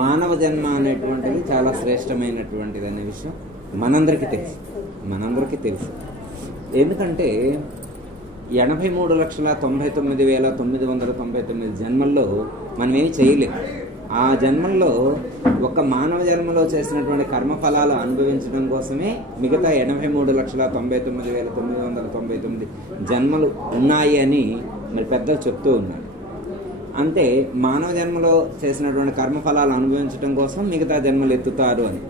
మానవ జన్మ అనేటువంటిది చాలా శ్రేష్టమైనటువంటిది అనే విషయం మనందరికీ తెలుసు. ఎందుకంటే 83,99,999 జన్మల్లో మనం ఏమి చేయలేము. ఆ జన్మల్లో ఒక మానవ జన్మలో చేసినటువంటి కర్మఫలాలు అనుభవించడం కోసమే మిగతా 83,99,999 జన్మలు ఉన్నాయి అని మరి పెద్దలు చెప్తూ ఉన్నారు. అంటే మానవ జన్మలో చేసినటువంటి కర్మఫలాలు అనుభవించడం కోసం మిగతా జన్మలు ఎత్తుతారు అని.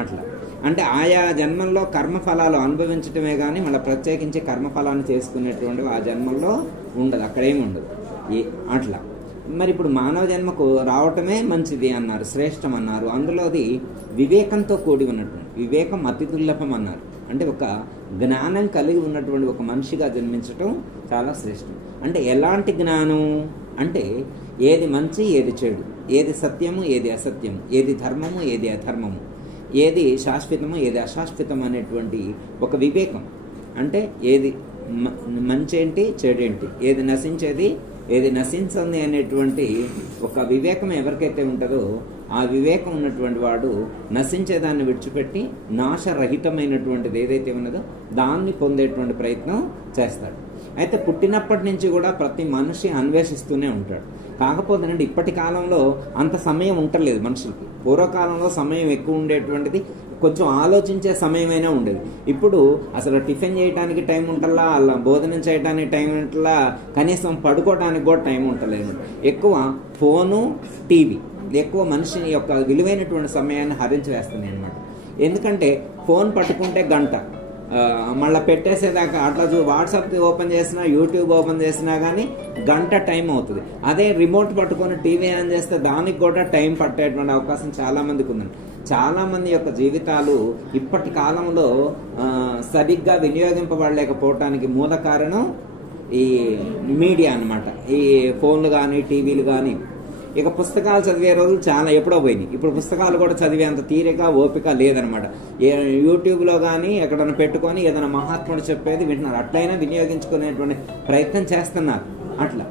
అట్లా అంటే ఆయా జన్మల్లో కర్మఫలాలు అనుభవించటమే కానీ మళ్ళీ ప్రత్యేకించి కర్మఫలాన్ని చేసుకునేటువంటి ఆ జన్మల్లో ఉండదు, అక్కడేమి ఉండదు. అట్లా మరి ఇప్పుడు మానవ జన్మకు రావటమే మంచిది అన్నారు, శ్రేష్టం అన్నారు. అందులోది వివేకంతో కూడి ఉన్నటువంటి వివేకం అతి దుర్లభం అన్నారు. అంటే ఒక జ్ఞానం కలిగి ఉన్నటువంటి ఒక మనిషిగా జన్మించటం చాలా శ్రేష్టం. అంటే ఎలాంటి జ్ఞానం అంటే ఏది మంచి ఏది చెడు, ఏది సత్యము ఏది అసత్యము, ఏది ధర్మము ఏది అధర్మము, ఏది శాశ్వతము ఏది అశాశ్వతం అనేటువంటి ఒక వివేకం. అంటే ఏది మంచి ఏంటి చెడేంటి, ఏది నశించేది ఏది నశించింది అనేటువంటి ఒక వివేకం ఎవరికైతే ఉంటుందో ఆ వివేకం ఉన్నటువంటి వాడు నశించేదాన్ని విడిచిపెట్టి నాశరహితమైనటువంటిది ఏదైతే ఉన్నదో దాన్ని పొందేటువంటి ప్రయత్నం చేస్తాడు. అయితే పుట్టినప్పటి నుంచి కూడా ప్రతి మనిషి అన్వేషిస్తూనే ఉంటాడు. కాకపోతే ఇప్పటి కాలంలో అంత సమయం ఉండలేదు మనుషులకి. పూర్వకాలంలో సమయం ఎక్కువ ఉండేటువంటిది, కొంచెం ఆలోచించే సమయమైనా ఉండేది. ఇప్పుడు అసలు టిఫిన్ చేయడానికి టైం ఉంటల్లా, అలా భోజనం చేయడానికి టైం ఉంటల్లా, కనీసం పడుకోవడానికి కూడా టైం ఉంటలేదు. ఎక్కువ ఫోను టీవీ ఎక్కువ మనిషి యొక్క విలువైనటువంటి సమయాన్ని హరించి వేస్తున్నాయి అన్నమాట. ఎందుకంటే ఫోన్ పట్టుకుంటే గంట, మళ్ళీ పెట్టేసేదాకా అట్లా వాట్సాప్ ఓపెన్ చేసినా యూట్యూబ్ ఓపెన్ చేసినా కానీ గంట టైం అవుతుంది. అదే రిమోట్ పట్టుకొని టీవీ ఆన్ చేస్తే దానికి కూడా టైం పట్టేటువంటి అవకాశం చాలా మందికి ఉందండి. చాలా మంది యొక్క జీవితాలు ఇప్పటి కాలంలో సరిగ్గా వినియోగింపబడలేకపోవటానికి మూల కారణం ఈ మీడియా అన్నమాట. ఈ ఫోన్లు కానీ టీవీలు కానీ. ఇక పుస్తకాలు చదివే రోజులు చాలా ఎప్పుడో పోయినాయి. ఇప్పుడు పుస్తకాలు కూడా చదివే అంత తీరిక ఓపిక లేదనమాట. యూట్యూబ్లో కానీ ఎక్కడైనా పెట్టుకొని ఏదైనా మహాత్ముడు చెప్పేది వింటున్నారు, అట్లయినా వినియోగించుకునేటువంటి ప్రయత్నం చేస్తున్నారు. అట్లా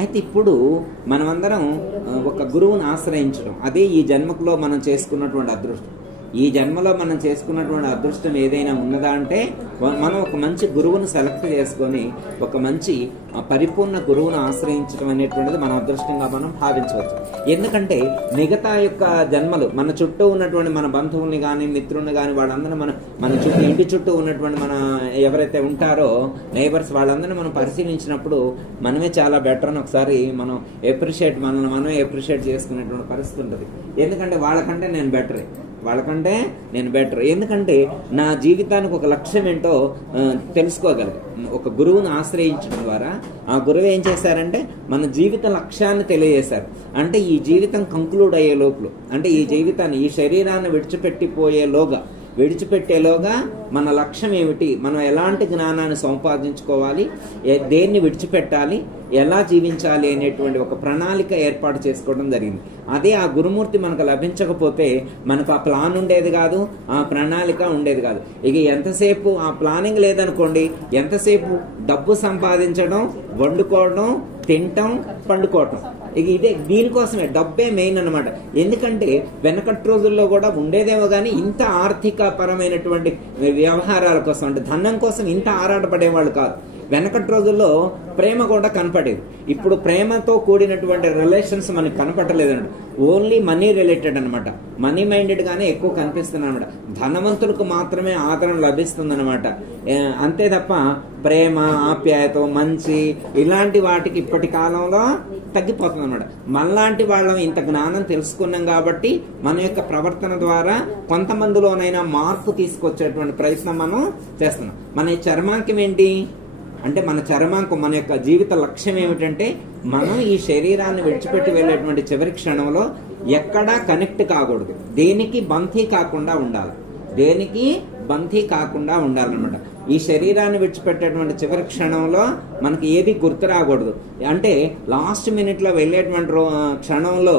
అయితే ఇప్పుడు మనమందరం ఒక గురువుని ఆశ్రయించడం అదే ఈ జన్మలో మనం చేసుకున్నటువంటి అదృష్టం. ఈ జన్మలో మనం చేసుకున్నటువంటి అదృష్టం ఏదైనా ఉన్నదా అంటే మనం ఒక మంచి గురువును సెలెక్ట్ చేసుకొని ఒక మంచి పరిపూర్ణ గురువును ఆశ్రయించడం అనేటువంటిది మన అదృష్టంగా మనం భావించవచ్చు. ఎందుకంటే మిగతా యొక్క జన్మలు మన చుట్టూ ఉన్నటువంటి మన బంధువుల్ని కానీ మిత్రుల్ని కానీ వాళ్ళందరూ మన చుట్టూ ఇంటి చుట్టూ ఉన్నటువంటి మన ఎవరైతే ఉంటారో నైబర్స్ వాళ్ళందరినీ మనం పరిశీలించినప్పుడు మనమే చాలా బెటర్ అని ఒకసారి మనం మనమే ఎప్రిషియేట్ చేసుకునేటువంటి పరిస్థితి ఉంటుంది. ఎందుకంటే వాళ్ళకంటే నేను బెటర్. ఎందుకంటే నా జీవితానికి ఒక లక్ష్యం ఏంటో తెలుసుకోగలిగా. ఒక గురువును ఆశ్రయించడం ద్వారా ఆ గురువు ఏం చేశారంటే మన జీవిత లక్ష్యాన్ని తెలియజేశారు. అంటే ఈ జీవితం కంక్లూడ్ అయ్యే లోపల, అంటే ఈ జీవితాన్ని ఈ శరీరాన్ని విడిచిపెట్టేలోగా మన లక్ష్యం ఏమిటి, మనం ఎలాంటి జ్ఞానాన్ని సంపాదించుకోవాలి, దేన్ని విడిచిపెట్టాలి, ఎలా జీవించాలి అనేటువంటి ఒక ప్రణాళిక ఏర్పాటు చేసుకోవడం జరిగింది. అదే ఆ గురుమూర్తి మనకు లభించకపోతే మనకు ఆ ప్లాన్ ఉండేది కాదు, ఆ ప్రణాళిక ఉండేది కాదు. ఇక ఎంతసేపు ఆ ప్లానింగ్ లేదనుకోండి, ఎంతసేపు డబ్బు సంపాదించడం, వండుకోవడం, తినటం, పండుకోవటం, ఇక ఇదే దీనికోసమే డబ్బే మెయిన్ అన్నమాట. ఎందుకంటే వెనకటి రోజుల్లో కూడా ఉండేదేమో కానీ ఇంత ఆర్థిక పరమైనటువంటి వ్యవహారాల కోసం అంటే ధనం కోసం ఇంత ఆరాటపడేవాళ్ళు కాదు. వెనకటి రోజుల్లో ప్రేమ కూడా కనపడేది. ఇప్పుడు ప్రేమతో కూడినటువంటి రిలేషన్స్ మనకి కనపడలేదండి. ఓన్లీ మనీ రిలేటెడ్ అనమాట. మనీ మైండెడ్ గానే ఎక్కువ కనిపిస్తుంది అనమాట. ధనవంతులకు మాత్రమే ఆదరణ లభిస్తుంది అనమాట. అంతే తప్ప ప్రేమ, ఆప్యాయత, మంచి ఇలాంటి వాటికి ఇప్పటి కాలంలో తగ్గిపోతుంది అనమాట. మనలాంటి వాళ్ళం ఇంత జ్ఞానం తెలుసుకున్నాం కాబట్టి మన యొక్క ప్రవర్తన ద్వారా కొంతమందిలోనైనా మార్పు తీసుకొచ్చేటువంటి ప్రయత్నం మనం చేస్తున్నాం. మన చర్మాంకం ఏంటి అంటే మన యొక్క జీవిత లక్ష్యం ఏమిటంటే మనం ఈ శరీరాన్ని విడిచిపెట్టి వెళ్ళేటువంటి చివరి క్షణంలో ఎక్కడా కనెక్ట్ కాకూడదు, దేనికి బంధీ కాకుండా ఉండాలన్నమాట. ఈ శరీరాన్ని విడిచిపెట్టేటువంటి చివరి క్షణంలో మనకి ఏది గుర్తు రాకూడదు. అంటే లాస్ట్ మినిట్లో వెళ్ళేటువంటి క్షణంలో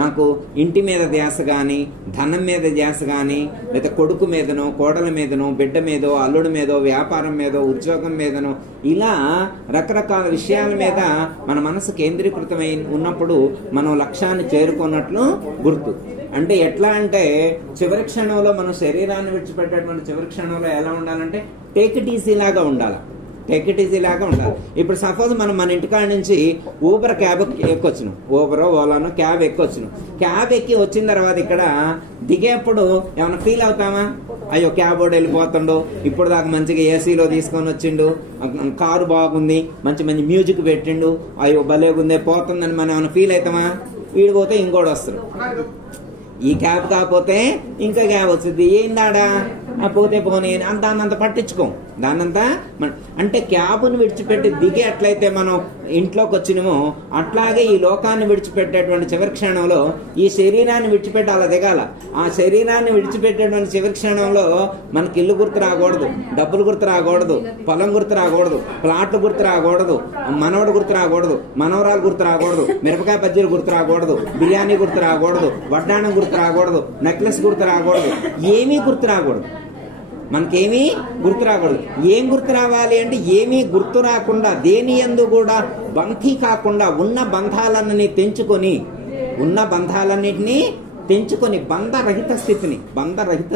నాకు ఇంటి మీద ధ్యాస కానీ, ధనం మీద ధ్యాస కానీ, లేదా కొడుకు మీదనో, కోడల మీదనో, బిడ్డ మీదో, అల్లుడి మీదో, వ్యాపారం మీదో, ఉద్యోగం మీదనో, ఇలా రకరకాల విషయాల మీద మన మనసు కేంద్రీకృతమై ఉన్నప్పుడు మనం లక్ష్యాన్ని చేరుకున్నట్లు గుర్తు. అంటే ఎట్లా అంటే చివరి క్షణంలో మనం శరీరాన్ని విడిచిపెట్టేటువంటి చివరి క్షణంలో ఎలా ఉండాలంటే టేక్ ఇట్ ఈజీ లాగా ఉండాలి. టేక్ ఇట్ ఈజీ లాగా ఉండాలి. ఇప్పుడు సపోజ్ మనం మన ఇంటికాడ నుంచి ఊబర్ క్యాబ్ ఎక్కొచ్చును, ఊబరో ఓలానో క్యాబ్ ఎక్కొచ్చును. క్యాబ్ ఎక్కి వచ్చిన తర్వాత ఇక్కడ దిగేప్పుడు ఏమైనా ఫీల్ అవుతామా? అయ్యో క్యాబ్ ఓడి వెళ్ళిపోతుండో, ఇప్పుడు దాకా మంచిగా ఏసీలో తీసుకొని వచ్చిండు, కారు బాగుంది, మంచి మంచి మ్యూజిక్ పెట్టిండు, అయ్యో భలేగుందే పోతుందని మనం ఏమైనా ఫీల్ అవుతామా? వీడిపోతే ఇంకోటి వస్తారు. ఈ క్యాబ్ కాకపోతే ఇంకా క్యాబ్ వచ్చింది, ఏందాడా పోతే పోనీ దాన్నంతా పట్టించుకోం. దాన్నంతా అంటే క్యాబ్ను విడిచిపెట్టి దిగి ఎట్లయితే మనం ఇంట్లోకి వచ్చినామో అట్లాగే ఈ లోకాన్ని విడిచిపెట్టేటువంటి చివరి క్షణంలో ఈ శరీరాన్ని విడిచిపెట్టి అలా దిగాల. ఆ శరీరాన్ని విడిచిపెట్టేటువంటి చివరి క్షణంలో మనకి ఇల్లు గుర్తు రాకూడదు, డబ్బులు గుర్తు రాకూడదు, పొలం గుర్తు రాకూడదు, ప్లాట్లు గుర్తు రాకూడదు, మనవడు గుర్తు రాకూడదు, మనవరాలు గుర్తు రాకూడదు, మిరపకాయ బజ్జీలు గుర్తు రాకూడదు, బిర్యానీ గుర్తు రాకూడదు, వడ్డాణం గుర్తు రాకూడదు, నెక్లెస్ గుర్తు రాకూడదు, ఏమీ గుర్తు రాకూడదు. మనకేమీ గుర్తు రాకూడదు. ఏం గుర్తు రావాలి అంటే ఏమీ గుర్తు రాకుండా, దేని యందు కూడా బంధీ కాకుండా ఉన్న బంధాలన్నీ తెంచుకొని బంధరహిత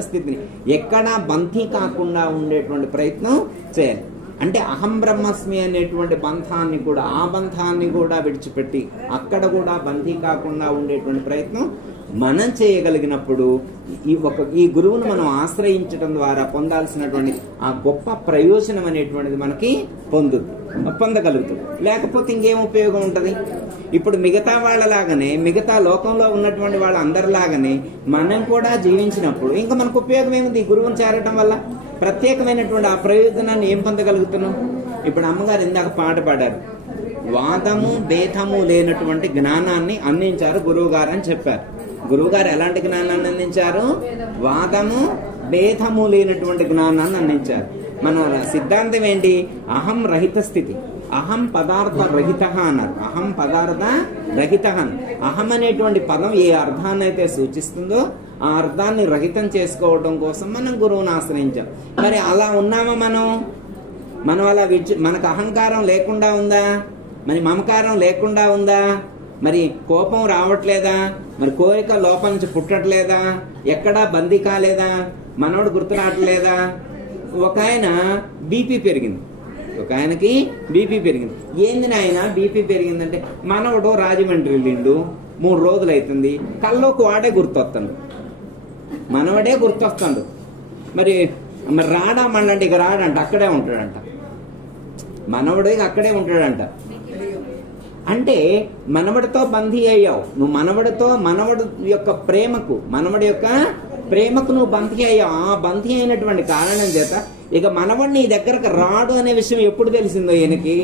స్థితిని ఎక్కడా బంధీ కాకుండా ఉండేటువంటి ప్రయత్నం చేయాలి. అంటే అహం బ్రహ్మస్మి అనేటువంటి బంధాన్ని కూడా, ఆ బంధాన్ని కూడా విడిచిపెట్టి అక్కడ కూడా బంధీ కాకుండా ఉండేటువంటి ప్రయత్నం మనం చేయగలిగినప్పుడు ఈ గురువును మనం ఆశ్రయించడం ద్వారా పొందాల్సినటువంటి ఆ గొప్ప ప్రయోజనం అనేటువంటిది మనకి పొందగలుగుతుంది. లేకపోతే ఇంకేం ఉపయోగం ఉంటది? ఇప్పుడు మిగతా వాళ్ళలాగానే, మిగతా లోకంలో ఉన్నటువంటి వాళ్ళందరిలాగానే మనం కూడా జీవించినప్పుడు ఇంకా మనకు ఉపయోగం ఏముంది? ఈ గురువును చేరటం వల్ల ప్రత్యేకమైనటువంటి ఆ ప్రయోజనాన్ని ఏం పొందగలుగుతున్నాం? ఇప్పుడు అమ్మగారు ఇందాక పాట పాడారు, వాదము భేదము లేనటువంటి జ్ఞానాన్ని అందించారు గురువు గారు అని చెప్పారు. గురువు గారు ఎలాంటి జ్ఞానాన్ని అందించారు? వాదము భేదము లేనటువంటి జ్ఞానాన్ని అందించారు. మన సిద్ధాంతం ఏంటి? అహం రహిత స్థితి, అహం పదార్థ రహిత అన్నారు. అహం పదార్థ రహిత. అహం అనేటువంటి పదం ఏ అర్థాన్ని అయితే సూచిస్తుందో ఆ అర్థాన్ని రహితం చేసుకోవడం కోసం మనం గురువుని ఆశ్రయించాం. మరి అలా ఉన్నామా మనం అలా మనకు అహంకారం లేకుండా ఉందా? మరి మమకారం లేకుండా ఉందా? మరి కోపం రావట్లేదా? మరి కోరిక లోపల నుంచి పుట్టట్లేదా? ఎక్కడా బందీ కాలేదా? మనోడు గుర్తు రావట్లేదా? ఒక ఆయన బీపీ పెరిగింది, ఒక ఆయనకి బీపీ పెరిగింది. ఏంది నాయన బీపీ పెరిగిందంటే, మనవడు రాజమండ్రి వెళ్ళిండు, 3 రోజులు అవుతుంది, కల్లోకి వాడే గుర్తొస్తాడు, మనవడే గుర్తొస్తాడు. మరి రాడా మళ్ళంటే ఇక రాడంట, అక్కడే ఉంటాడంట, మనవడు ఇక అక్కడే ఉంటాడంట. అంటే మనవడితో బంధీ అయ్యావు నువ్వు, మనవడు యొక్క ప్రేమకు నువ్వు బంధీ అయ్యావు. ఆ బంధీ అయినటువంటి కారణం చేత ఇక మనవడు నీ దగ్గరకు రాడు అనే విషయం ఎప్పుడు తెలిసిందో ఈయనకి,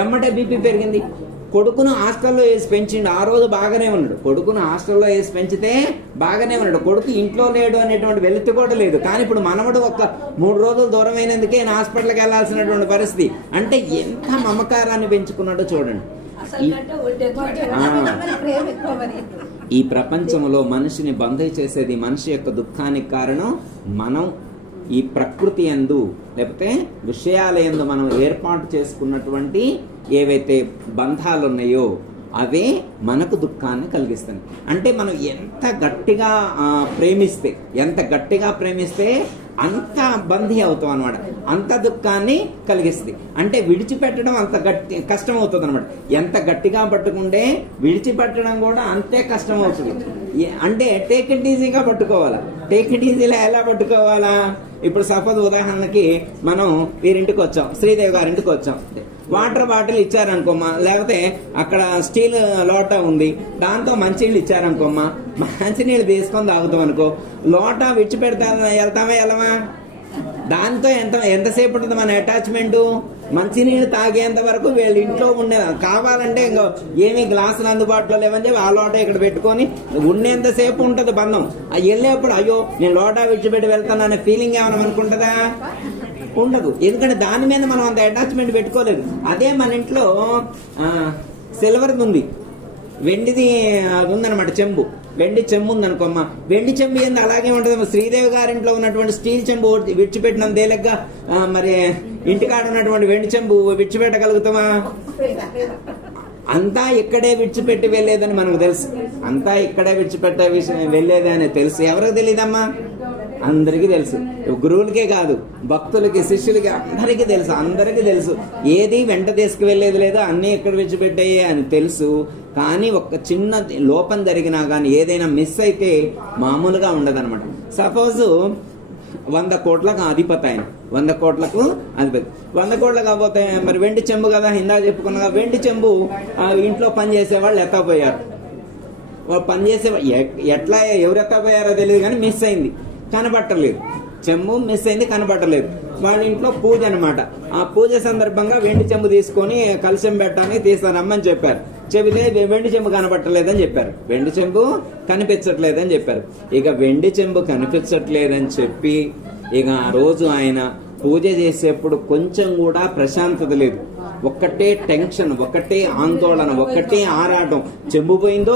ఎమ్మటే బీపీ పెరిగింది. కొడుకును హాస్టల్లో వేసి పెంచిండు, ఆ రోజు బాగానే ఉన్నాడు. కొడుకును హాస్టల్లో వేసి పెంచితే బాగానే ఉన్నాడు, కొడుకు ఇంట్లో లేడు అనేటువంటి వెలితి కూడా లేదు. కానీ ఇప్పుడు మనవడు ఒక 3 రోజులు దూరం అయినందుకే హాస్పిటల్కి వెళ్లాల్సినటువంటి పరిస్థితి. అంటే ఎంత మమకారాన్ని పెంచుకున్నాడో చూడండి. ఈ ప్రపంచంలో మనిషిని బంధీ చేసేది, మనిషి యొక్క దుఃఖానికి కారణం మనం ఈ ప్రకృతి యందు లేకపోతే విషయాల యందు మనం ఏర్పాటు చేసుకున్నటువంటి ఏవైతే బంధాలు ఉన్నాయో అవే మనకు దుఃఖాన్ని కలిగిస్తాయి. అంటే మనం ఎంత గట్టిగా ప్రేమిస్తే అంత బంధీ అవుతాం అనమాట, అంత దుఃఖాన్ని కలిగిస్తుంది. అంటే విడిచిపెట్టడం అంత కష్టం అవుతుంది అనమాట. ఎంత గట్టిగా పట్టుకుంటే విడిచిపెట్టడం కూడా అంతే కష్టం అవుతుంది. అంటే టేక్ ఇట్ ఈజీగా పట్టుకోవాలా. టేక్ ఇట్ ఈజీలా ఎలా పట్టుకోవాలా? ఇప్పుడు సపోజ్ ఉదాహరణకి మనం వీరింటికి వచ్చాం, శ్రీదేవి గారింటికి వచ్చాం, వాటర్ బాటిల్ ఇచ్చారనుకోమ్మా, లేకపోతే అక్కడ స్టీల్ లోటా ఉంది, దాంతో మంచినీళ్ళు ఇచ్చారనుకోమ్మా, మంచినీళ్ళు తీసుకొని తాగుతాం అనుకో, లోటా విడిచిపెడతా వెళ్ళమా? దాంతో ఎంతసేపు ఉంటుంది మన అటాచ్మెంట్? మంచినీళ్ళు తాగేంత వరకు వీళ్ళ ఇంట్లో ఉండే, కావాలంటే ఇంకో ఏమీ గ్లాసులు అందుబాటులో లేవని చెప్పి ఆ లోటా ఇక్కడ పెట్టుకొని ఉండేంతసేపు ఉంటుంది బంధం. వెళ్ళేప్పుడు అయ్యో నేను లోటా విడిచిపెట్టి వెళ్తాననే ఫీలింగ్ ఏమైనా అనుకుంటుందా? ఉండదు. ఎందుకంటే దాని మీద మనం అంత అటాచ్మెంట్ పెట్టుకోలేదు. అదే మన ఇంట్లో సిల్వర్ది ఉంది, వెండిది అది ఉందన్నమాట, చెంబు, వెండి చెంబు ఉందనుకోమ్మ, వెండి చెంబు ఏంది అలాగే ఉంటుంది. శ్రీదేవి గారింట్లో ఉన్నటువంటి స్టీల్ చెంబు విడిచిపెట్టిన తేలిగ్గా మరి ఇంటికాడ ఉన్నటువంటి వెండి చెంబు విడిచిపెట్టగలుగుతామా? అంతా ఇక్కడే విడిచిపెట్టి వెళ్లేదని మనకు తెలుసు. అంతా ఇక్కడే విడిచిపెట్టే వెళ్లేది అని తెలుసు. ఎవరికి తెలియదమ్మా? అందరికీ తెలుసు. గురువులకే కాదు, భక్తులకి, శిష్యులకి, అందరికీ తెలుసు. అందరికీ తెలుసు ఏది వెంట తీసుకువెళ్లేది లేదు, అన్ని ఎక్కడ విడిచిపెట్టాయి అని తెలుసు. కానీ ఒక చిన్న లోపం జరిగినా కానీ ఏదైనా మిస్ అయితే మామూలుగా ఉండదన్నమాట. సపోజ్ 100 కోట్లకు అధిపతి ఆయన, 100 కోట్లకు అధిపతి. 100 కోట్లకు కాకపోతే మరి వెండి చెంబు కదా, ఇందాక చెప్పుకున్నా, వెండి చెంబు ఇంట్లో పని చేసేవాళ్ళు ఎత్తపోయారు. వాళ్ళు పని చేసేవాళ్ళు ఎట్లా ఎవరు ఎత్తపోయారో తెలియదు కానీ మిస్ అయింది, కనబట్టలేదు. చెంబు మిస్ అయింది, కనబట్టలేదు. వాళ్ళ ఇంట్లో పూజ అనమాట. ఆ పూజ సందర్భంగా వెండి చెంబు తీసుకొని కలశం పెట్టడానికి తీస్తారమ్మని చెప్పారు. చెబితే వెండి చెంబు కనబట్టలేదని చెప్పారు, వెండి చెంబు కనిపించట్లేదని చెప్పారు. ఇక వెండి చెంబు కనిపించట్లేదని చెప్పి ఇక ఆ రోజు ఆయన పూజ చేసేప్పుడు కొంచెం కూడా ప్రశాంతత లేదు. ఒక్కటే టెన్షన్, ఒక్కటే ఆందోళన, ఒక్కటే ఆరాటం. చెంబు పోయిందో,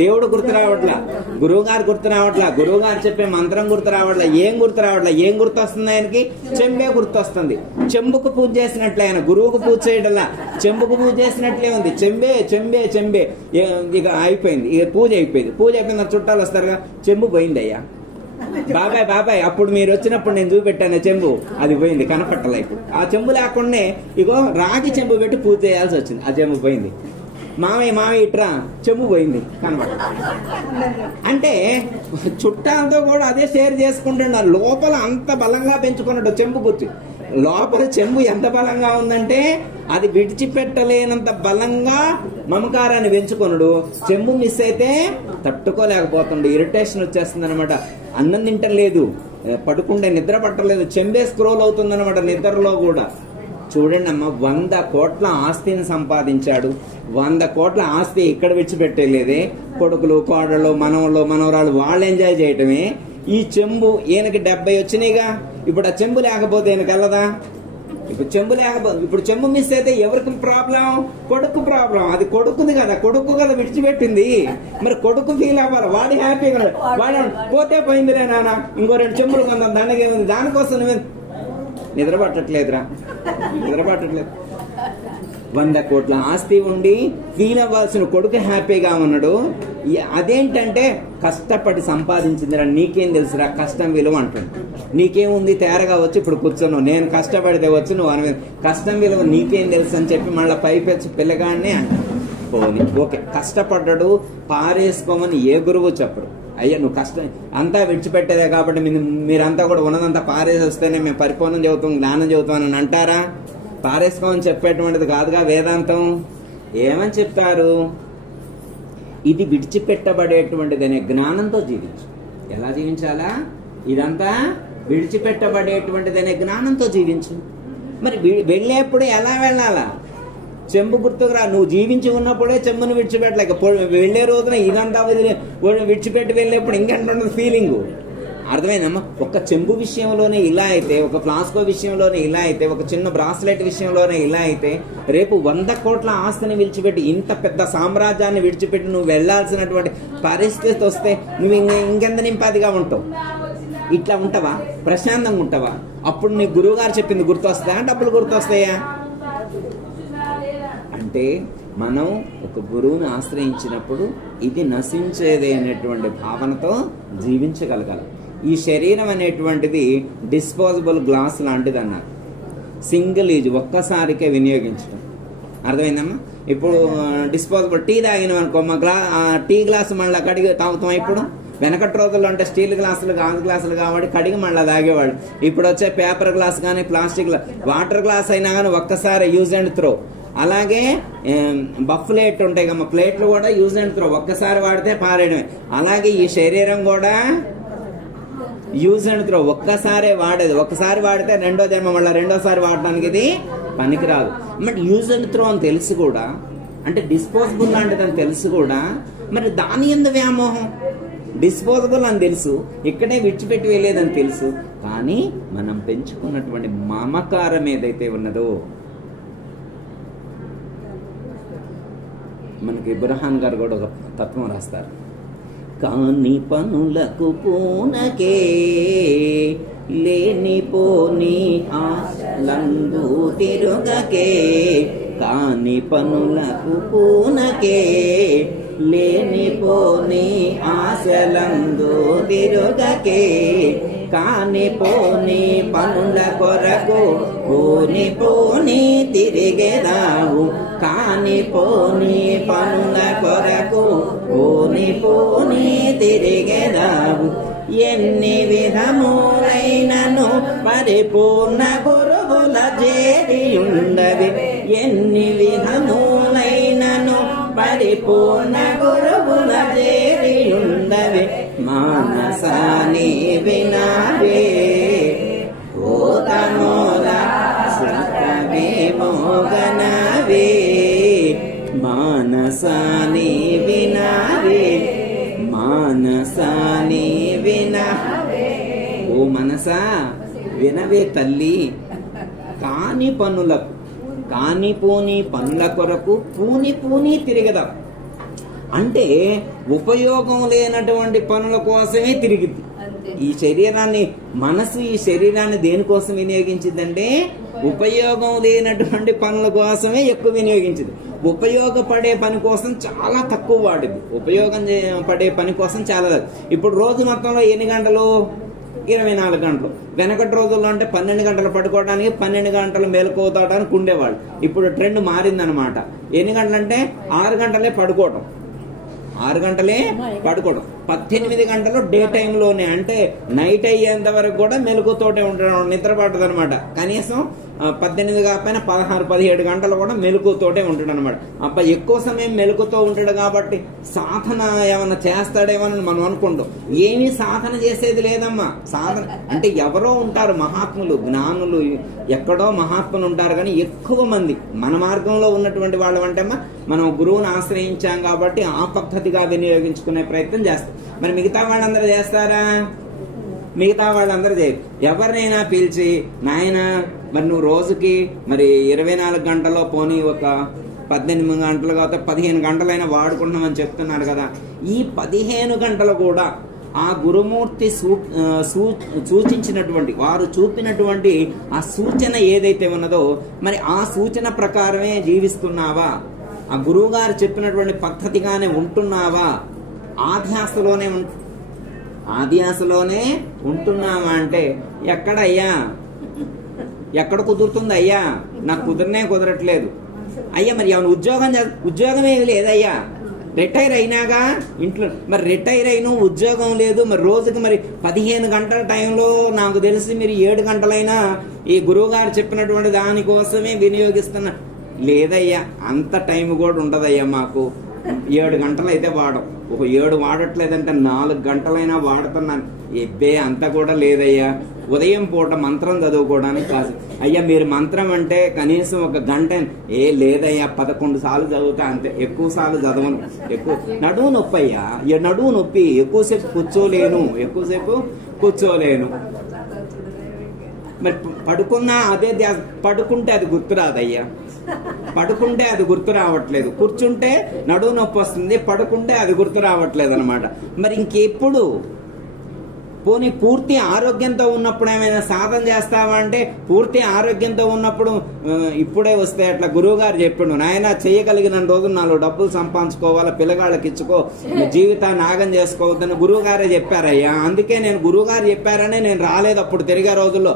దేవుడు గుర్తు రావట్లా, గురువు గారు గుర్తు రావట్లా, గురువు గారు చెప్పే మంత్రం గుర్తు రావట్లా, ఏం గుర్తు రావట్లా. ఏం గుర్తొస్తుంది ఆయనకి? చెంబే గుర్తొస్తుంది. చెంబుకు పూజ చేసినట్లే, ఆయన గురువుకు పూజ చేయడంలా చెంబుకు పూజ చేసినట్లే ఉంది. చెంబే చెంబే చెంబే. ఇక అయిపోయింది, ఇక పూజ అయిపోయింది. పూజ అయిపోయింది, చుట్టాలు వస్తారుగా, చెంబు పోయింది అయ్యా. బాబాయ్ అప్పుడు మీరు వచ్చినప్పుడు నేను చూపెట్టాను చెంబు, అది పోయింది, కనపట్టలే. ఇప్పుడు ఆ చెంబు లేకుండా ఇగో రాగి చెంబు పెట్టి పూజ చేయాల్సి వచ్చింది, ఆ చెంబు పోయింది. మామయ్య ఇట్రా, చెంబు పోయింది, కనపడ. అంటే చుట్టాలతో కూడా అదే షేర్ చేసుకుంటున్నారు. లోపల అంత బలంగా పెంచుకున్నాడు చెంబు గుర్తు. లోపల చెంబు ఎంత బలంగా ఉందంటే అది విడిచిపెట్టలేనంత బలంగా మమకారాన్ని పెంచుకొనుడు. చెంబు మిస్ అయితే తట్టుకోలేకపోతుండు, ఇరిటేషన్ వచ్చేస్తుంది అనమాట. అన్నం తింటలేదు, పడుకుంటే నిద్ర పట్టలేదు, చెంబే స్క్రోల్ అవుతుంది అనమాట నిద్రలో కూడా. చూడండి అమ్మ, 100 కోట్ల ఆస్తిని సంపాదించాడు. 100 కోట్ల ఆస్తి ఇక్కడ విడిచిపెట్టలేదే. కొడుకులు, కోడళ్ళు, మనవరాలు వాళ్ళు ఎంజాయ్ చేయటమే. ఈ చెంబు ఈయనకి 70 వచ్చినాయిగా. ఇప్పుడు ఆ చెంబు లేకపోతే ఈయనకి వెళ్ళదా? ఇప్పుడు చెంబు మిస్ అయితే ఎవరికి ప్రాబ్లం? కొడుకు ప్రాబ్లం. అది కొడుకుది కదా, కొడుకు కదా విడిచిపెట్టింది. మరి కొడుకు ఫీల్ అవ్వాలి, వాడి హ్యాపీగా. వాడు పోతే పోయిందిరే నాన్న, ఇంకో 2 చెంబులు కొందాం, దానికి ఏముంది, దానికోసం నువ్వే నిద్ర పట్టట్లేదురా, నిద్ర పట్టట్లేదు. 100 కోట్ల ఆస్తి ఉండి ఫీల్ అవ్వాల్సిన కొడుకు హ్యాపీగా ఉన్నాడు. అదేంటంటే కష్టపడి సంపాదించిందిరా, నీకేం తెలుసురా కష్టం విలువ అంటుంది. నీకేముంది తేరగా వచ్చి ఇప్పుడు కూర్చోను, నేను కష్టపడితే వచ్చి నువ్వు అని, కష్టం విలువ నీకేం తెలుసు అని చెప్పి మళ్ళీ పైపెచ్చి పిల్లగాడిని పోని. ఓకే, కష్టపడ్డాడు, పారేసుకోమని ఏ గురువు చెప్పడు. అయ్యా నువ్వు కష్టం అంతా విడిచిపెట్టేదే కాబట్టి మీరంతా కూడా ఉన్నదంతా పారేసి వస్తేనే మేము పరిపూర్ణం చదువుతాం, జ్ఞానం చదువుతాం అని అంటారా? పారేసుకోమని చెప్పేటువంటిది కాదుగా వేదాంతం. ఏమని చెప్తారు? ఇది విడిచిపెట్టబడేటువంటిది అనే జ్ఞానంతో జీవించు. ఎలా జీవించాలా? ఇదంతా విడిచిపెట్టబడేటువంటిది అనే జ్ఞానంతో జీవించు. మరి వెళ్ళేప్పుడు ఎలా వెళ్ళాలా? చెంబు గుర్తుకురా. నువ్వు జీవించి ఉన్నప్పుడే చెంబును విడిచిపెట్టలేక వెళ్లే రోజున ఇదంతా విడిచిపెట్టి వెళ్ళేప్పుడు ఇంకెంత ఫీలింగ్ అర్థమైందమ్మా? ఒక చెంబు విషయంలోనే ఇలా అయితే, ఒక ఫ్లాస్కో విషయంలోనే ఇలా అయితే, ఒక చిన్న బ్రాస్లెట్ విషయంలోనే ఇలా అయితే, రేపు 100 కోట్ల ఆస్తిని విడిచిపెట్టి, ఇంత పెద్ద సామ్రాజ్యాన్ని విడిచిపెట్టి నువ్వు వెళ్లాల్సినటువంటి పరిస్థితి వస్తే నువ్వు ఇంకెంత నింపాదిగా ఉంటావు? ఇట్లా ఉంటావా? ప్రశాంతంగా ఉంటావా? అప్పుడు నీ గురువు గారు చెప్పింది గుర్తొస్తాయా? డబ్బులు గుర్తొస్తాయా? అంటే మనం ఒక గురువుని ఆశ్రయించినప్పుడు ఇది నశించేదే అనేటువంటి భావనతో జీవించగలగాలి. ఈ శరీరం అనేటువంటిది డిస్పోజబుల్ గ్లాస్ లాంటిది అన్నారు. సింగిల్ యూజ్, ఒక్కసారికే వినియోగించడం. అర్థమైందమ్మా? ఇప్పుడు డిస్పోజబుల్ టీ తాగినాం అనుకో, మా టీ గ్లాసు మళ్ళీ కడిగి తాగుతాం. ఇప్పుడు వెనకటి రోజుల్లో అంటే స్టీల్ గ్లాసులు, గాజు గ్లాసులు కాబట్టి కడిగి మళ్ళీ తాగేవాడు. ఇప్పుడు వచ్చే పేపర్ గ్లాస్ కానీ, ప్లాస్టిక్ వాటర్ గ్లాస్ అయినా కానీ ఒక్కసారి యూజ్ అండ్ త్రో. అలాగే బఫ్లేట్ ఉంటాయి కమ్మా, ప్లేట్లు కూడా యూజ్ అండ్ త్రో, ఒక్కసారి వాడితే పారేయడమే. అలాగే ఈ శరీరం కూడా యూజ్ అండ్ త్రో, ఒక్కసారే వాడేది. ఒక్కసారి వాడితే రెండో జన్మ మళ్ళీ రెండోసారి వాడడానికి ఇది పనికిరాదు. బట్ యూజ్ అండ్ త్రో అని తెలిసి కూడా, అంటే డిస్పోజబుల్ లాంటిది అని తెలిసి కూడా మరి దాని యందు వ్యామోహం. డిస్పోజబుల్ అని తెలుసు, ఇక్కడే విడిచిపెట్టి వెళ్ళేదని తెలుసు, కానీ మనం పెంచుకున్నటువంటి మమకారం ఏదైతే ఉన్నదో, మనకి బుర్హాన్ గారు కూడా ఒక తత్వం రాస్తారు. కాని పనులకు పూనకే లేనిపోని ఆశలందు తిరుగకే, కాని పనులకు పూనకే లేనిపోని ఆశలందు తిరుగకే, కాని పోని పనుల కొరకు పోని పోని తిరిగేదావు, కాని పోని పనుల కొరకు పోని పోని తిరిగేదావు, ఎన్ని విధములైనను పరిపూర్ణ గురువుల చేరియుండవి, ఎన్ని విధములైనను పరిపూర్ణ గురువుల చేరియుండవి, మానసాని వినావే ఓతమోల సతమే మోగనవే, మానసాని వినావే మానసాని వినవే. ఓ మనసా వినవే తల్లి, కాని పనులకు కానిపోని పనుల కొరకు పూని పూని తిరిగదా. అంటే ఉపయోగం లేనటువంటి పనుల కోసమే తిరిగింది. ఈ శరీరాన్ని, మనసు ఈ శరీరాన్ని దేనికోసం వినియోగించిందంటే ఉపయోగం లేనటువంటి పనుల కోసమే ఎక్కువ వినియోగించింది. ఉపయోగపడే పని కోసం చాలా తక్కువ వాడింది. ఉపయోగం పడే పని కోసం చాలా. ఇప్పుడు రోజు మొత్తంలో ఎన్ని గంటలు? 24 గంటలు. వెనకటి రోజుల్లో అంటే 12 గంటలు పడుకోవడానికి 12 గంటలు మేలుకోవడానికి ఉండేవాళ్ళు. ఇప్పుడు ట్రెండ్ మారిందనమాట. ఎన్ని గంటలంటే 6 గంటలే పడుకోవటం, 6 గంటలే పడుకోవడం, 18 గంటలు డే టైంలోనే, అంటే నైట్ అయ్యేంత వరకు కూడా మెలకుతోటే ఉండడం, నిద్ర పట్టదు అనమాట. కనీసం 18 కాకపోయినా 16-17 గంటలు కూడా మెలకుతోటే ఉంటాడు అనమాట. ఎక్కువ సమయం మెలకుతో ఉంటాడు కాబట్టి సాధన ఏమన్నా చేస్తాడేమని మనం అనుకుంటాం. ఏమీ సాధన చేసేది లేదమ్మా. సాధన అంటే ఎవరో ఉంటారు మహాత్ములు, జ్ఞానులు, ఎక్కడో మహాత్ములు ఉంటారు, కానీ ఎక్కువ మంది మన మార్గంలో ఉన్నటువంటి వాళ్ళు అంటే మనం గురువుని ఆశ్రయించాం కాబట్టి ఆ పద్ధతిగా వినియోగించుకునే ప్రయత్నం చేస్తాం. మరి మిగతా వాళ్ళందరూ చేస్తారా? మిగతా వాళ్ళందరూ చేయరు. ఎవరినైనా పిలిచి, నాయన మరి నువ్వు రోజుకి మరి 24 గంటల్లో పోనీ ఒక 18 గంటలు కాకపోతే 15 గంటలైనా వాడుకుంటున్నామని చెప్తున్నారు కదా. ఈ 15 గంటలు కూడా ఆ గురుమూర్తి సూచించినటువంటి, వారు చూపినటువంటి ఆ సూచన ఏదైతే ఉన్నదో మరి ఆ సూచన ప్రకారమే జీవిస్తున్నావా? ఆ గురువు గారు చెప్పినటువంటి పద్ధతిగానే ఉంటున్నావా? ఆధ్యాసలోనే ఉంటున్నావా అంటే ఎక్కడయ్యా, ఎక్కడ కుదురుతుంది అయ్యా? నాకు కుదరట్లేదు అయ్యా. మరి ఏమైనా ఉద్యోగం ఏమి లేదయ్యా, రిటైర్ అయినాగా ఇంట్లో. మరి రిటైర్ అయినా ఉద్యోగం లేదు, మరి రోజుకి మరి 15 గంటల టైంలో నాకు తెలిసి మీరు 7 గంటలైనా ఈ గురువు గారు చెప్పినటువంటి దానికోసమే వినియోగిస్తున్నా. లేదయ్యా, అంత టైం కూడా ఉండదయ్యా మాకు. 7 గంటలు అయితే వాడం, ఒక 7 వాడట్లేదంటే 4 గంటలైనా వాడుతున్నాను. ఎబ్బే అంత కూడా లేదయ్యా. ఉదయం పూట మంత్రం చదువుకోవడానికి కాదు అయ్యా. మీరు మంత్రం అంటే కనీసం 1 గంట. లేదయ్యా, 11 సార్లు చదువుతా అంతే, ఎక్కువ సార్లు చదవను. నడువు నొప్పి అయ్యా, నడువు నొప్పి, ఎక్కువసేపు కూర్చోలేను. మరి పడుకున్నా అదే ధ్యాస. పడుకుంటే అది గుర్తురాదయ్యా, పడుకుంటే అది గుర్తు రావట్లేదు. కూర్చుంటే నడువు నొప్పి వస్తుంది, పడుకుంటే అది గుర్తు రావట్లేదు అనమాట. మరి ఇంకెప్పుడు? పోనీ పూర్తి ఆరోగ్యంతో ఉన్నప్పుడు ఏమైనా సాధన చేస్తావా అంటే పూర్తి ఆరోగ్యంతో ఉన్నప్పుడు ఇప్పుడే వస్తాయి. అట్లా గురువు గారు చెప్పిండు, నాయన చేయగలిగిన రోజులు 4 డబ్బులు సంపాదించుకోవాలా, పిల్లగాళ్ళకి ఇచ్చుకో, జీవితాన్ని నాగం చేసుకోవద్దని గురువు గారే చెప్పారయ్యా. అందుకే నేను గురువు గారు చెప్పారనే నేను రాలేదు అప్పుడు తిరిగే రోజుల్లో.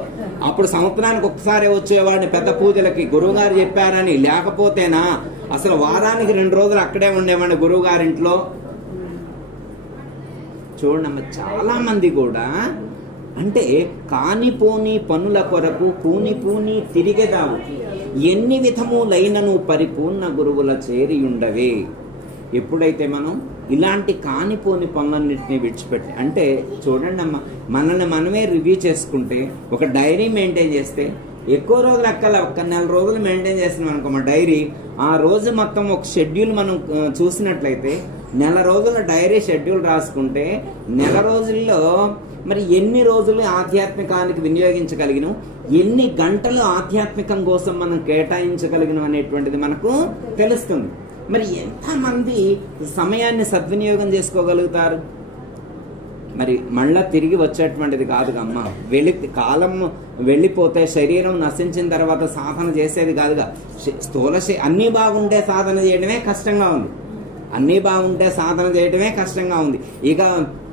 అప్పుడు సంవత్సరానికి ఒకసారి వచ్చేవాడిని పెద్ద పూజలకి, గురువు గారు చెప్పారని. లేకపోతేనా అసలు వారానికి 2 రోజులు అక్కడే ఉండేవాడిని గురువు గారింట్లో. చూడమ్మ, చాలా మంది కూడా అంటే కానిపోని పనుల కొరకు పూని తిరిగేదావు, ఎన్ని విధములైనను పరిపూర్ణ గురువుల చేరియుండవే. ఎప్పుడైతే మనం ఇలాంటి కానిపోని పనులన్నింటినీ విడిచిపెట్టి, అంటే చూడండి అమ్మ, మనల్ని మనమే రివ్యూ చేసుకుంటే, ఒక డైరీ మెయింటైన్ చేస్తే ఎక్కువ రోజులు అక్కల 1 నెల రోజులు మెయింటైన్ చేస్తున్నాం అనుకో మా డైరీ, ఆ రోజు మొత్తం ఒక షెడ్యూల్ మనం చూసినట్లయితే నెల రోజుల డైరీ షెడ్యూల్ రాసుకుంటే నెల రోజుల్లో మరి ఎన్ని రోజులు ఆధ్యాత్మికానికి వినియోగించగలిగిన, ఎన్ని గంటలు ఆధ్యాత్మికం కోసం మనం కేటాయించగలిగిన అనేటువంటిది మనకు తెలుస్తుంది. మరి ఎంతమంది సమయాన్ని సద్వినియోగం చేసుకోగలుగుతారు? మరి మళ్ళా తిరిగి వచ్చేటువంటిది కాదుగా కాలం వెళ్ళిపోతే శరీరం నశించిన తర్వాత సాధన చేసేది కాదుగా. స్థూల అన్నీ బాగుంటే సాధన చేయడమే కష్టంగా ఉంది, అన్నీ బాగుంటే సాధన చేయడమే కష్టంగా ఉంది. ఇక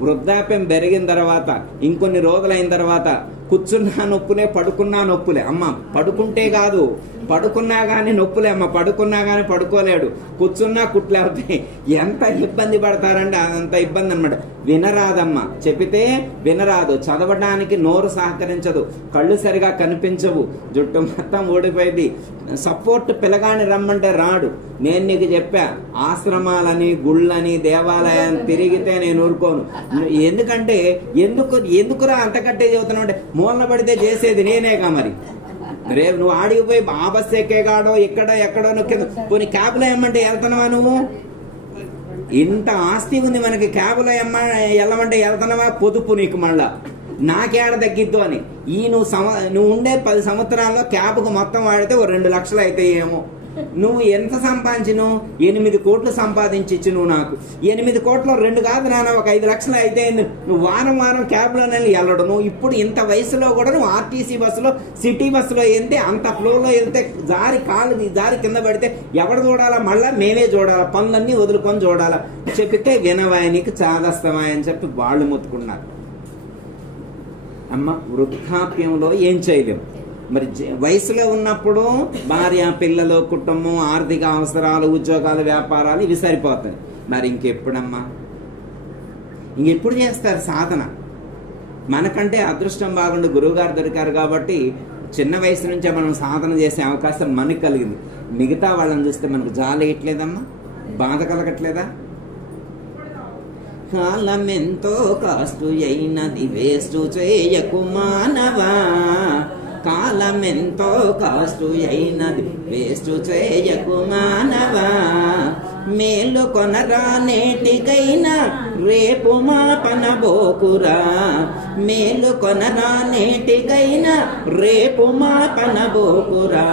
వృద్ధాప్యం పెరిగిన తర్వాత ఇంకొన్ని రోజులైన తర్వాత కూర్చున్నా నొప్పులే, పడుకున్నా నొప్పులే. అమ్మ పడుకుంటే కాదు, పడుకున్నా గానీ నొప్పులే అమ్మ, పడుకున్నా గానీ పడుకోలేడు, కూర్చున్నా కుట్లు అవుతాయి. ఎంత ఇబ్బంది పడతారంటే అంత ఇబ్బంది అనమాట. వినరాదమ్మా, చెబితే వినరాదు, చదవడానికి నోరు సహకరించదు, కళ్ళు సరిగా కనిపించవు, జుట్టు మొత్తం ఊడిపోయింది, సపోర్ట్ పిల్లగాని రమ్మంటే రాడు. నేను నీకు చెప్పా, ఆశ్రమాలని గుళ్ళని దేవాలయాన్ని తిరిగితే నేను ఊరుకోను. ఎందుకంటే ఎందుకురా అంతకట్టే చెబుతున్నావు అంటే మూలన పడితే చేసేది నేనేగా. మరి రేపు నువ్వు ఆడికి పోయి ఆ బస్సు ఎక్కేగాడో ఎక్కడో నొక్కేదో, కొన్ని క్యాబ్లో ఏమంటే వెళ్తున్నావా నువ్వు? ఇంత ఆస్తి ఉంది మనకి, క్యాబ్లో వెళ్ళమంటే వెళ్తున్నావా? పొదుపు నీకు మళ్ళా నాకేడ తగ్గిద్దు అని. నువ్వు ఉండే 10 సంవత్సరాల్లో క్యాబ్కు మొత్తం వాడితే 2 లక్షలు అయితే ఏమో. నువ్వు ఎంత సంపాదించను? 8 కోట్లు సంపాదించి నువ్వు నాకు 8 కోట్లు 2 కాదు నాన్న, ఒక 5 లక్షలు అయితే నువ్వు వారం క్యాబ్లోనే వెళ్ళడు. నువ్వు ఇప్పుడు ఇంత వయసులో కూడా నువ్వు ఆర్టీసీ బస్సులో, సిటీ బస్సులో వెళ్తే అంత ఫ్లోలో వెళ్తే జారి కింద పడితే ఎవడు చూడాలా? మళ్ళా మేమే చూడాలా, పనులన్నీ వదులుకొని చూడాలా. చెప్పితే వినవాయనికి చాదస్తమా అని చెప్పి వాళ్ళు మొత్తుకున్నారు. అమ్మ వృద్ధాప్యంలో ఏం చేయలేము. మరి వయసులో ఉన్నప్పుడు భార్య, పిల్లలు, కుటుంబం, ఆర్థిక అవసరాలు, ఉద్యోగాలు, వ్యాపారాలు ఇవి సరిపోతాయి. మరి ఇంకెప్పుడమ్మా, ఇంకెప్పుడు చేస్తారు సాధన? మనకంటే అదృష్టం బాగుండి గురువుగారు దొరికారు కాబట్టి చిన్న వయసు నుంచే మనం సాధన చేసే అవకాశం మనకు కలిగింది. మిగతా వాళ్ళని చూస్తే మనకు జాలి వేయట్లేదమ్మా, బాధ కలగట్లేదా? కాలమెంతో కాస్టు అయినది వేస్ట్ చేయకు మానవా, కాలమెంతో కాస్టు అయినది వేస్ట్ చేయకు మానవా, మేలు కొనరా నేటికైనా రేపు మాపనబోకురా, మేలు కొనరా నేటికైనా రేపు మాపనబోకురా,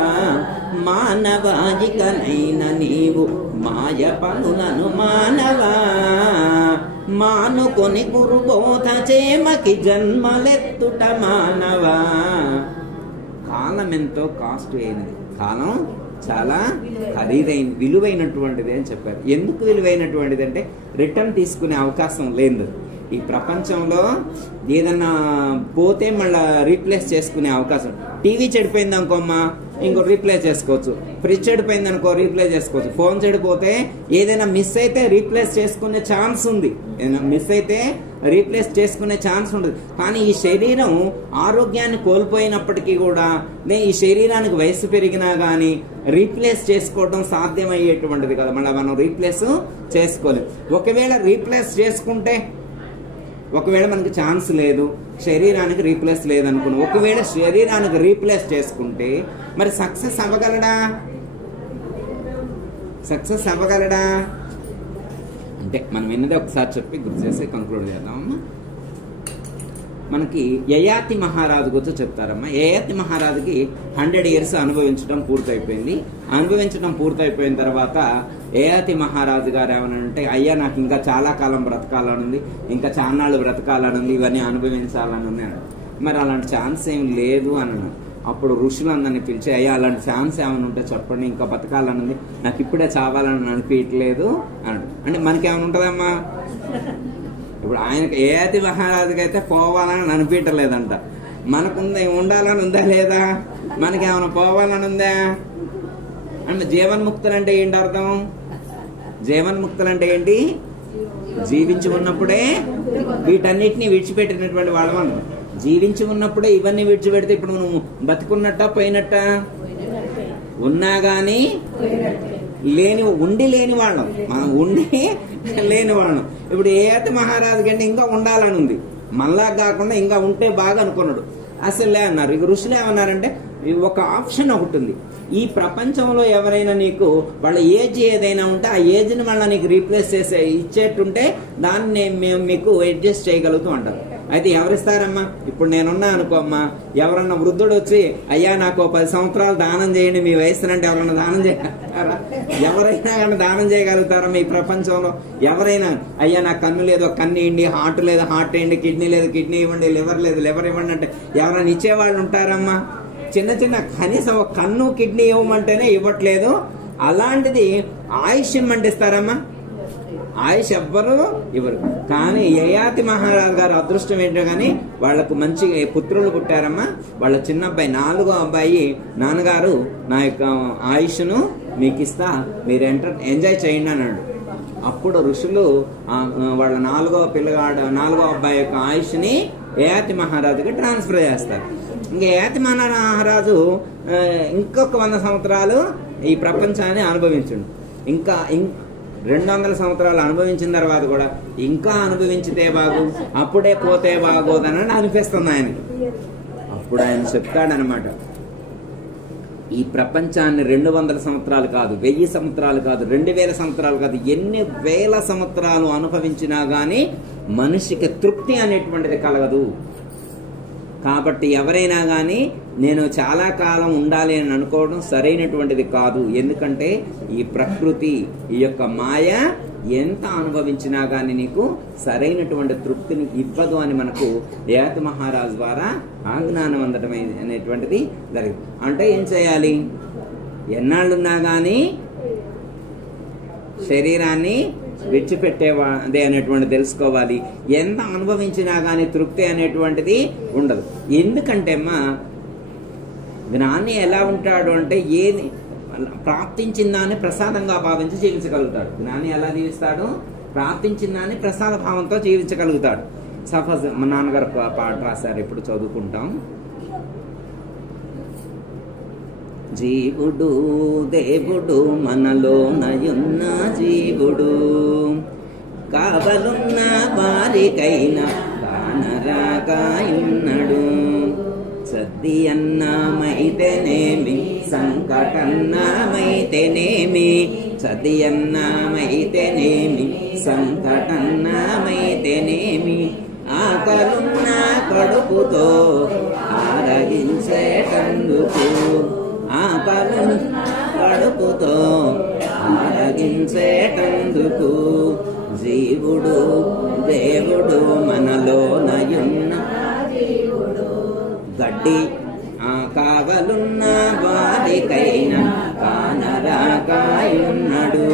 మానవాయికనైన నీవు మాయ పనులను మానవా, మానుకొని గురుబోధ చేమకి జన్మలెత్తుట మానవా. కాలం ఎంతో కాస్ట్ అయినది, కాలం చాలా ఖరీదైన విలువైనటువంటిది అని చెప్పారు. ఎందుకు విలువైనటువంటిది అంటే రిటర్న్ తీసుకునే అవకాశం లేదు. ఈ ప్రపంచంలో ఏదన్నా పోతే మళ్ళీ రీప్లేస్ చేసుకునే అవకాశం. టీవీ చెడిపోయింది అనుకోమ్మా, ఇంకో రీప్లేస్ చేసుకోవచ్చు. ఫ్రిడ్జ్ చెడిపోయింది అనుకో, రీప్లేస్ చేసుకోవచ్చు. ఫోన్ చెడిపోతే ఏదైనా మిస్ అయితే రీప్లేస్ చేసుకునే ఛాన్స్ ఉంది, ఏదైనా మిస్ అయితే రీప్లేస్ చేసుకునే ఛాన్స్ ఉంటుంది. కానీ ఈ శరీరం ఆరోగ్యాన్ని కోల్పోయినప్పటికీ కూడా, ఈ శరీరానికి వయసు పెరిగినా కానీ రీప్లేస్ చేసుకోవడం సాధ్యమయ్యేటువంటిది కదా. మళ్ళీ మనం రీప్లేస్ చేసుకోలేం. ఒకవేళ రీప్లేస్ చేసుకుంటే, ఒకవేళ మనకి ఛాన్స్ లేదు, శరీరానికి రీప్లేస్ లేదనుకున్నాం, ఒకవేళ శరీరానికి రీప్లేస్ చేసుకుంటే మరి సక్సెస్ అవ్వగలడా? సక్సెస్ అవ్వగలడా అంటే మనం విన్నది ఒకసారి చెప్పి గుర్తు చేసి కంక్లూడ్ చేద్దామమ్మా. మనకి యయాతి మహారాజు గురించి చెప్తారమ్మా. యయాతి మహారాజుకి 100 years అనుభవించడం పూర్తయిపోయింది. అనుభవించడం పూర్తయిపోయిన తర్వాత యయాతి మహారాజు గారు ఏమనంటే, అయ్యా నాకు ఇంకా చాలా కాలం బ్రతకాలనుంది, ఇంకా చాన్నాళ్ళు బ్రతకాలనుంది, ఇవన్నీ అనుభవించాలని అన్నాడు. మరి అలాంటి ఛాన్స్ ఏం లేదు అన్నాడు. అప్పుడు ఋషులందరినీ పిలిచి, అయ్యా అలాంటి ఛాన్స్ ఏమైనా ఉంటే చెప్పండి, ఇంకా బతకాలనుంది, నాకు ఇప్పుడే చావాలని అనిపించట్లేదు అన్నాడు. అంటే మనకేమైనా ఉంటుందమ్మా? ఇప్పుడు ఆయనకి యయాతి మహారాజుకి అయితే పోవాలని అనిపించలేదంట. మనకుందా, ఉండాలని ఉందా లేదా? మనకేమైనా పోవాలని ఉందా? అంటే జీవన్ముక్తులు అంటే ఏంటి అర్థం? జీవన్ముక్తులు అంటే ఏంటి? జీవించి ఉన్నప్పుడే వీటన్నిటిని విడిచిపెట్టినటువంటి వాళ్ళం. జీవించి ఉన్నప్పుడే ఇవన్నీ విడిచిపెడితే ఇప్పుడు నువ్వు బతుకున్నట్ట పోయినట్ట? ఉన్నా గాని లేని వాళ్ళం, మనం ఉండి లేని వాళ్ళం. ఇప్పుడు యయాతి మహారాజు కంటే ఇంకా ఉండాలని ఉంది, మళ్ళా కాకుండా ఇంకా ఉంటే బాగా అనుకున్నాడు. అసలే అన్నారు. ఇక ఋషులు ఏమన్నారంటే, ఒక ఆప్షన్ ఒకటి ఉంది. ఈ ప్రపంచంలో ఎవరైనా నీకు వాళ్ళ ఏజ్ ఏదైనా ఉంటే ఆ ఏజ్ని మళ్ళీ నీకు రీప్లేస్ చేసే ఇచ్చేట్టుంటే దాన్ని మేము మీకు అడ్జస్ట్ చేయగలుగుతూ అంటారు. అయితే ఎవరిస్తారమ్మా? ఇప్పుడు నేనున్నా అనుకో అమ్మా, ఎవరన్నా వృద్ధుడు వచ్చి అయ్యా నాకు 10 సంవత్సరాలు దానం చేయండి మీ వయసునంటే ఎవరన్నా దానం చేయగలుగుతారా? ఎవరైనా కానీ దానం చేయగలుగుతారా మీ ప్రపంచంలో? ఎవరైనా అయ్యా నాకు కన్ను లేదు కన్ను ఇవ్వండి, హార్ట్ లేదు హార్ట్ ఇవ్వండి, కిడ్నీ లేదు కిడ్నీ ఇవ్వండి, లివర్ లేదు లివర్ ఇవ్వండి అంటే ఎవరైనా ఇచ్చేవాళ్ళు ఉంటారమ్మా? చిన్న చిన్న కనీసం ఒక కన్ను కిడ్నీ ఇవ్వమంటేనే ఇవ్వట్లేదు. అలాంటిది ఆయుష్ ఇమ్మంటే ఇస్తారమ్మా? ఆయుష్ ఎవ్వరు ఇవ్వరు. కానీ యయాతి మహారాజు గారు అదృష్టం ఏంటో కానీ వాళ్లకు మంచి పుత్రులు పుట్టారమ్మా. వాళ్ళ చిన్న అబ్బాయి 4వ అబ్బాయి నాన్నగారు నా యొక్క ఆయుష్ను మీకు ఇస్తా, మీరు ఎంజాయ్ చేయండి అన్నాడు. అప్పుడు ఋషులు వాళ్ళ 4వ అబ్బాయి యొక్క ఆయుష్ని యయాతి మహారాజుకి ట్రాన్స్ఫర్ చేస్తారు. ఇంకా యయాతి మహారాజు ఇంకొక 100 సంవత్సరాలు ఈ ప్రపంచాన్ని అనుభవించండు. ఇంకా 200 సంవత్సరాలు అనుభవించిన తర్వాత కూడా ఇంకా అనుభవించితే బాగు, అప్పుడే పోతే బాగోదని అనిపిస్తుంది ఆయనకి. అప్పుడు ఆయన చెప్తాడనమాట, ఈ ప్రపంచాన్ని 200 సంవత్సరాలు కాదు, 1000 సంవత్సరాలు కాదు, 2000 సంవత్సరాలు కాదు, ఎన్ని వేల సంవత్సరాలు అనుభవించినా గానీ మనిషికి తృప్తి అనేటువంటిది కలగదు. కాబట్టి ఎవరైనా కానీ నేను చాలా కాలం ఉండాలి అని అనుకోవడం సరైనటువంటిది కాదు. ఎందుకంటే ఈ ప్రకృతి, ఈ యొక్క మాయ ఎంత అనుభవించినా గానీ నీకు సరైనటువంటి తృప్తిని ఇవ్వదు అని మనకు యయాతి మహారాజు ద్వారా ఆజ్ఞానం అందడం అనేటువంటిది జరిగింది. అంటే ఏం చేయాలి? ఎన్నాళ్ళున్నా గానీ శరీరాన్ని విడిచిపెట్టేదే అనేటువంటిది తెలుసుకోవాలి. ఎంత అనుభవించినా గానీ తృప్తి అనేటువంటిది ఉండదు. ఎందుకంటే అమ్మా జ్ఞాని ఎలా ఉంటాడు అంటే ఏది ప్రాప్తించిన దాన్ని ప్రసాదంగా భావించి జీవించగలుగుతాడు. జ్ఞాని ఎలా జీవిస్తాడు? ప్రాప్తించిన దాన్ని ప్రసాద భావంతో జీవించగలుగుతాడు. సపోజ్ మా నాన్నగారు పాట రాశారు, ఇప్పుడు చదువుకుంటాం. జీవుడు దేవుడు మనలోనయున్న జీవుడు, కావలున్న వారికైనా కానరాకాయున్నడు. సద్ది అన్నమైతేనేమి సంకటన్నమైతేనేమి, సద్ది అన్నమైతేనేమి సంకటన్నమైతేనేమి, ఆకలున్న కడుపుతో ఆరగించేటందుకు, ఆకలు కడుపుతో ఆరగించేటందుకు జీవుడు దేవుడు మనలోనయున్న గడ్డి కావలున్న వారికైనా కానరాకాయున్నడు.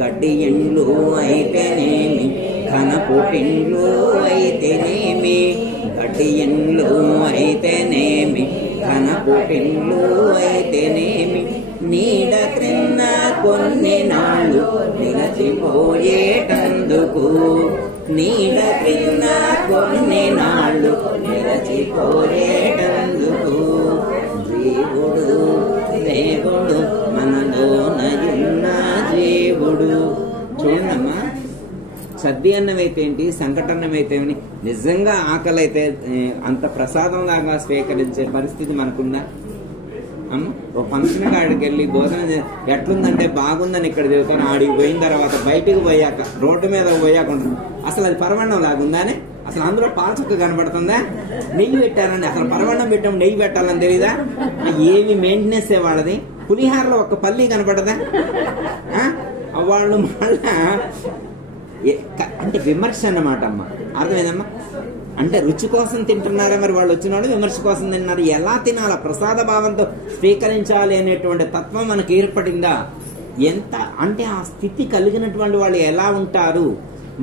గడ్డి ఎండ్లు అయితేనేమి ఘనపుటిండ్లు అయితేనేమి, గడ్డి ఎండ్లు అయితేనేమి ఘనపుటిండ్లు అయితేనేమి, నీడ క్రింద కొన్ని నాళ్ళు నిలచిపోయేటందుకు, నీడ క్రింద కొన్ని నాళ్ళు నిలచిపోయేటందుకు జీవుడు దేవుడు మనలోనయున్న జీవుడు. చూడమ్మా, సద్ది అన్నమైతే ఏంటి, సంకటన్నమైతే నిజంగా ఆకలి అయితే అంత ప్రసాదంలాగా స్వీకరించే పరిస్థితి మనకుందా అమ్మ? ఒక ఫంక్షన్ కాడికి వెళ్ళి భోజనం ఎట్లుందంటే బాగుందని ఇక్కడ చెబుతాను, ఆడికి పోయిన తర్వాత బయటికి పోయాక రోడ్డు మీద పోయాక ఉంటుంది అసలు అది పరమాన్నం లాగుందానే? అసలు అందులో పాలచుక్క కనబడుతుందా? నెయ్యి పెట్టాలండి, అసలు పరమాన్నం పెట్టాం నెయ్యి పెట్టాలని తెలీదా? ఏమి మెయింటెనెన్స్ వాళ్ళది? పులిహారలో ఒక పల్లి కనపడదా? వాళ్ళు మళ్ళా అంటే విమర్శ అన్నమాట అమ్మ, అర్థమైందమ్మా? అంటే రుచి కోసం తింటున్నారా మరి వాళ్ళు వచ్చిన వాళ్ళు? విమర్శ కోసం తిన్నారు. ఎలా తినాలా? ప్రసాద భావంతో స్వీకరించాలి అనేటువంటి తత్వం మనకు ఏర్పడిందా? ఎంత అంటే ఆ స్థితి కలిగినటువంటి వాళ్ళు ఎలా ఉంటారు?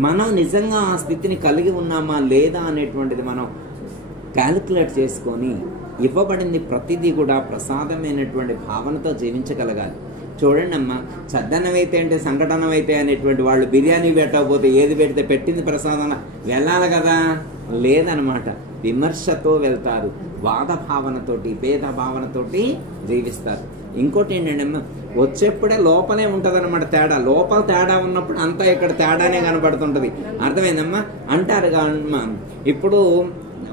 మనం నిజంగా ఆ స్థితిని కలిగి ఉన్నామా లేదా అనేటువంటిది మనం క్యాలిక్యులేట్ చేసుకొని ఇవ్వబడింది ప్రతిదీ కూడా ప్రసాదమైనటువంటి భావనతో జీవించగలగాలి. చూడండి అమ్మా, చద్దన్నమైతే అంటే సంకటనమైతే అనేటువంటి వాళ్ళు బిర్యానీ పెట్టకపోతే ఏది పెడితే పెట్టింది ప్రసాదంగా వెళ్ళాలి కదా? లేదనమాట. విమర్శతో వెళ్తారు, వాద భావనతోటి భేద భావనతోటి జీవిస్తారు. ఇంకోటి ఏంటంటే అమ్మా, వచ్చేప్పుడే లోపలే ఉంటది అనమాట తేడా. లోపల తేడా ఉన్నప్పుడు అంతా ఇక్కడ తేడానే కనబడుతుంటది. అర్థమైందమ్మా? అంటారు అమ్మా, ఇప్పుడు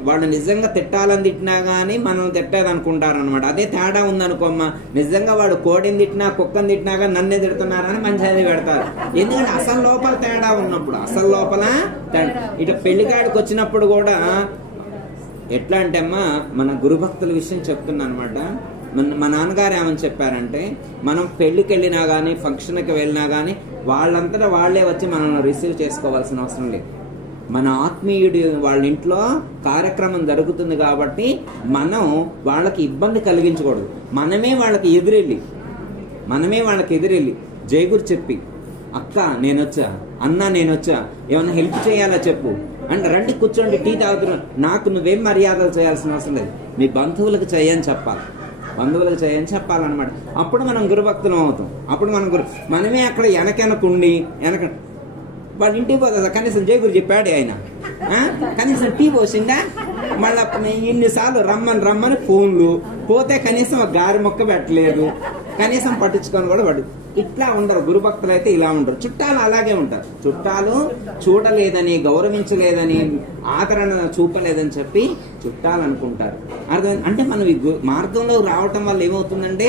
వాడు నిజంగా తిట్టాలని తిట్టినా కానీ మనం తిట్టేది అనుకుంటారనమాట. అదే తేడా ఉందనుకోమ్మా, నిజంగా వాడు కోడిని తిట్టినా కుక్కని తిట్టినా కానీ నన్నే తిడుతున్నారని మంచిది పెడతారు. ఎందుకంటే అసలు లోపల తేడా ఉన్నప్పుడు, అసలు లోపల తేడా. ఇట్లా పెళ్లికాడికి వచ్చినప్పుడు కూడా ఎట్లా అంటే అమ్మా, మన గురుభక్తుల విషయం చెప్తున్నా అనమాట. మా నాన్నగారు ఏమని చెప్పారంటే, మనం పెళ్లికి వెళ్ళినా కానీ ఫంక్షన్కి వెళ్ళినా కానీ వాళ్ళంతటా వాళ్లే వచ్చి మనం రిసీవ్ చేసుకోవాల్సిన అవసరం లేదు. మన ఆత్మీయుడి వాళ్ళ ఇంట్లో కార్యక్రమం జరుగుతుంది కాబట్టి మనం వాళ్ళకి ఇబ్బంది కలిగించకూడదు. మనమే వాళ్ళకి ఎదురెళ్ళి జైగురు చెప్పి, అక్క నేనొచ్చా, అన్న నేనొచ్చా, ఏమైనా హెల్ప్ చేయాలా చెప్పు అంటే, రండి కూర్చోండి టీ తాగుతున్నా, నాకు నువ్వేం మర్యాదలు చేయాల్సిన అవసరం లేదు, మీ బంధువులకు చేయని చెప్పాలన్నమాట. అప్పుడు మనం గురుభక్తులం అవుతాం. అప్పుడు మనమే అక్కడ వెనకుండి వాడు ఇంటికి పోతుంది, కనీసం జయగురు చెప్పాడు ఆయన, కనీసం టీ పోసిందా, మళ్ళీ ఇన్నిసార్లు రమ్మని ఫోన్లు పోతే కనీసం ఒక గారి మొక్క పెట్టలేదు, కనీసం పట్టించుకొని కూడా వాడు. ఇట్లా ఉండరు గురుభక్తులు, అయితే ఇలా ఉండరు. చుట్టాలు అలాగే ఉంటారు. చుట్టాలు చూడలేదని, గౌరవించలేదని, ఆదరణ చూపలేదని చెప్పి చుట్టాలు అనుకుంటారు. అర్థం అంటే మనం ఈ మార్గంలో రావటం వల్ల ఏమవుతుందంటే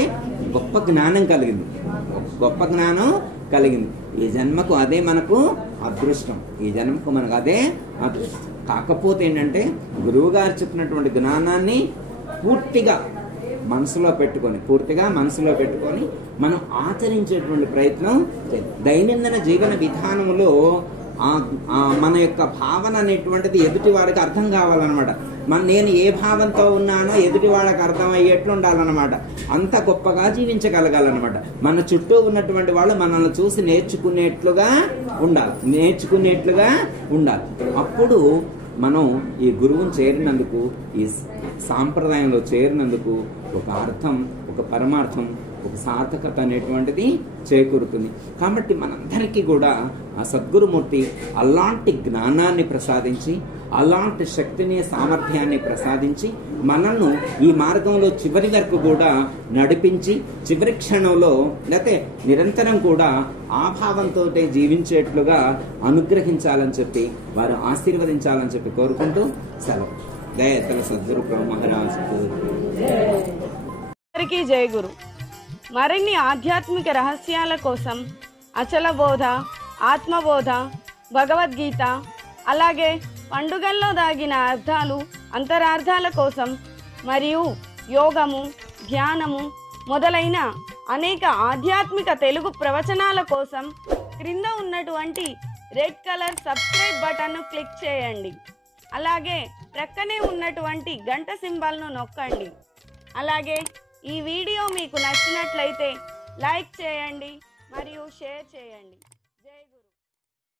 గొప్ప జ్ఞానం కలిగింది. ఈ జన్మకు అదే మనకు అదృష్టం. కాకపోతే ఏంటంటే గురువు గారు చెప్పినటువంటి జ్ఞానాన్ని పూర్తిగా మనసులో పెట్టుకొని మనం ఆచరించేటువంటి ప్రయత్నం దైనందిన జీవన విధానంలో మన యొక్క భావన అనేటువంటిది ఎదుటి వాడికి అర్థం కావాలన్నమాట. నేను ఏ భావంతో ఉన్నానో ఎదుటి వాళ్ళకి అర్థం అయ్యేట్లు ఉండాలన్నమాట. అంత గొప్పగా జీవించగలగాలన్నమాట. మన చుట్టూ ఉన్నటువంటి వాళ్ళు మనల్ని చూసి నేర్చుకునేట్లుగా ఉండాలి. అప్పుడు మనం ఈ గురువుని చేరినందుకు, ఈ సాంప్రదాయంలో చేరినందుకు ఒక అర్థం, ఒక పరమార్థం, ఒక సార్థకత అనేటువంటిది చేకూరుతుంది. కాబట్టి మనందరికీ కూడా ఆ సద్గురుమూర్తి అలాంటి జ్ఞానాన్ని ప్రసాదించి, అలాంటి శక్తిని, సామర్థ్యాన్ని ప్రసాదించి మనల్ని ఈ మార్గంలో చివరి వరకు కూడా నడిపించి, చివరి క్షణంలో లేకపోతే నిరంతరం కూడా ఆ భావంతో జీవించేట్లుగా అనుగ్రహించాలని చెప్పి, వారు ఆశీర్వదించాలని చెప్పి కోరుకుంటూ సెలవు. దయతల సద్గురు మహారాజ్ జై గురు. మరిన్ని ఆధ్యాత్మిక రహస్యాల కోసం అచల బోధ, ఆత్మబోధ, భగవద్గీత, అలాగే పండుగల్లో దాగిన అర్థాలు, అంతరార్థాల కోసం మరియు యోగము, ధ్యానము మొదలైన అనేక ఆధ్యాత్మిక తెలుగు ప్రవచనాల కోసం క్రింద ఉన్నటువంటి రెడ్ కలర్ సబ్స్క్రైబ్ బటన్ను క్లిక్ చేయండి. అలాగే ప్రక్కనే ఉన్నటువంటి గంట సింబల్ను నొక్కండి. అలాగే ఈ వీడియో మీకు నచ్చినట్లయితే లైక్ చేయండి మరియు షేర్ చేయండి.